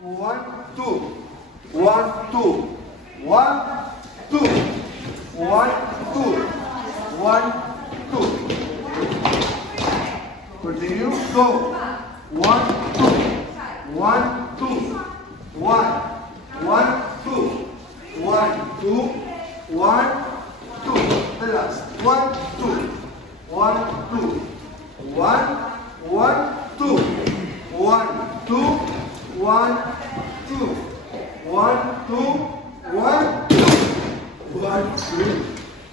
1, 2. 1, 2. 1, 2. 1, 2. 1, 2. Continue. Go. 1, 2. 1, 2. 1, 1, 2. 1, 2. 1, 2. The last. 1, 2. 1, 2. 1, 1, 2. 1, 2. 1, 2. 1, 2. 1, 2. 1, 2.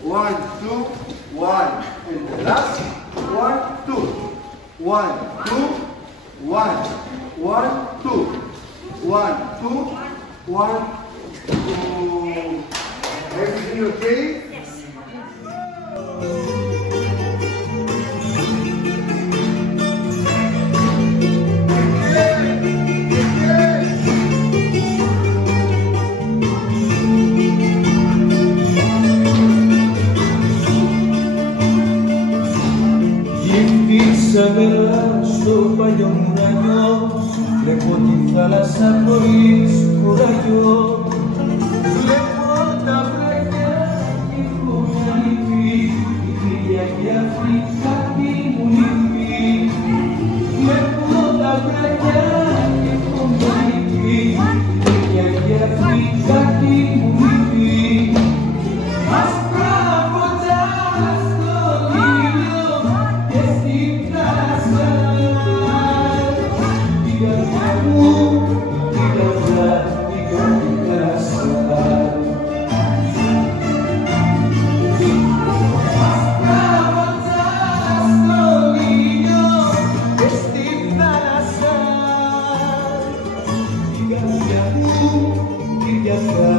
1, 2. 1. And the last. 1, 2. 1, 2. 1. 1, 2. 1, 2. 1, 2. Everything okay? Yes. Ξαβερά στο παλιό μου ουρανιό, βλέπω τη θάλασσα χωρίς κουραγιό. Βλέπω τα βράχια και έχω μια λύπη, η Κυριακή αυτή κάτι μου λείπει. Βλέπω τα βράχια και έχω μια λύπη, η Κυριακή αυτή κάτι μου λείπει. Άσπρα φωτιά στο ήλιο και στην θάλασσα, την καρδιά μου, την καρδιά, την καρδιά. Άσπρα φωτιά στο ήλιο και στην θάλασσα, την καρδιά μου, την καρδιά.